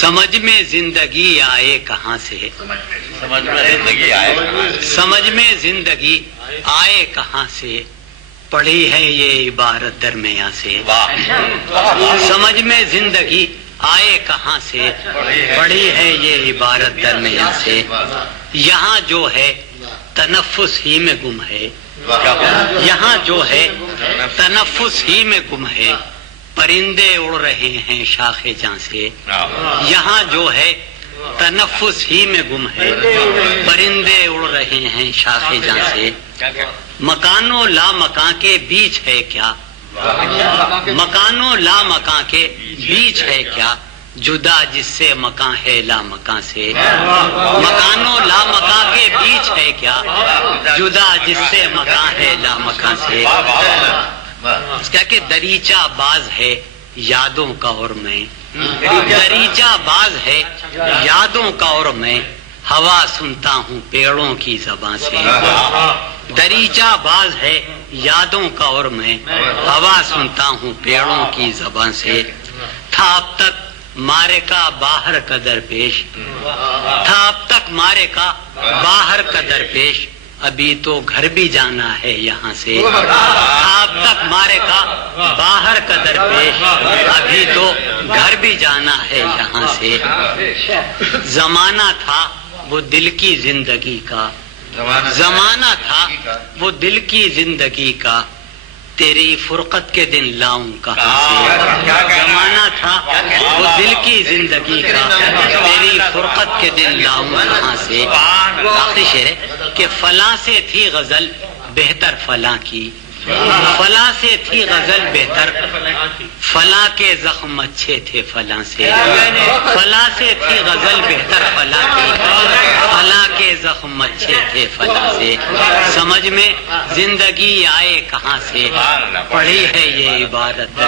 سمجھ میں زندگی آئے کہاں سے، سمجھ میں زندگی آئے، سمجھ میں زندگی آئے کہاں سے، پڑھی ہے یہ عبارت درمیاں سے، سمجھ میں زندگی آئے کہاں سے، پڑھی ہے یہ عبارت درمیاں سے، یہاں جو ہے تنفس ہی میں گم ہے، یہاں جو ہے تنفس ہی میں گم ہے، پرندے اڑ رہے ہیں شاخ جاں سے، یہاں جو ہے تنفس ہی میں گم ہے، پرندے اڑ رہے ہیں شاخ جاں سے، مکان و لا مکان کے بیچ ہے کیا، مکان و لا مکان کے بیچ ہے کیا، جدا جس سے مکان ہے لا مکان سے، مکان و لا مکان کے بیچ ہے کیا، جدا جس سے مکان ہے لا مکان سے، کیا کہ دریچہ باز ہے یادوں کا اور میں، دریچہ باز ہے یادوں کا اور میں، ہوا سنتا ہوں پیڑوں کی زبان سے، دریچہ باز ہے یادوں کا اور میں، ہوا سنتا ہوں پیڑوں کی زبان سے، تھا اب تک مارے کا باہر کا درپیش، تھا اب تک مارے کا باہر کا درپیش، ابھی تو گھر بھی جانا ہے یہاں سے، تھا اب تک مارے کا باہر کا درپیش، ابھی تو گھر بھی جانا ہے یہاں سے، زمانہ تھا وہ دل کی زندگی کا، زمانہ تھا وہ دل کی زندگی کا، تیری فرقت کے دن لاؤں کہاں سے، زمانہ تھا وہ دل کی زندگی کا، تیری فرقت کے دن لاؤں کہاں سے، آخری شعر ہے کہ فلاں سے تھی غزل بہتر فلاں کی، فلاں سے تھی غزل بہتر، فلاں کے زخم اچھے تھے فلاں سے، فلاں سے تھی غزل بہتر فلاں کی، فلاں کے زخم اچھے تھے فلاں سے، سمجھ میں زندگی آئے کہاں سے، پڑھی ہے یہ عبارت